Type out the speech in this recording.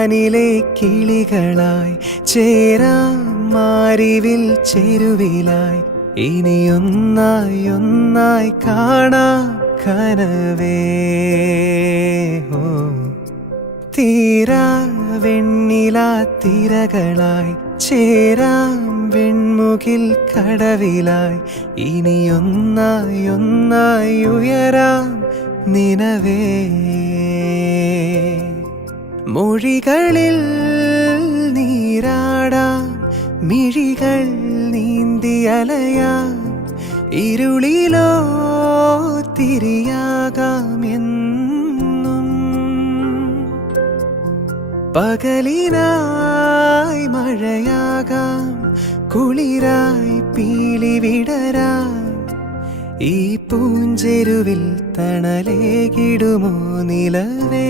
മാനിലെ കിളികളായി ചേരാം മാരിവിൽ ചെരുവിലായി ഇനിയൊന്നായി ഒന്നായി കാണാം കനവേ. ഓ തീരാ വെണ്ണിലാ തിരകളായി ചേരാം വെൺമുകിൽ കടവിലായി ഇനിയൊന്നായി ഒന്നായി ഉയരാം നിനവേ. മൊഴികളിൽ നീരാടാം മിഴികൾ നീന്തി അലയാം ഇരുളിലോ തിരിയാകാം എന്നും. പകലിനായി മഴയാകാം കുളിരായി പീലി വിടരാം ഈ പൂഞ്ചെരുവിൽ തണലേകിടുമോ നിലവേ.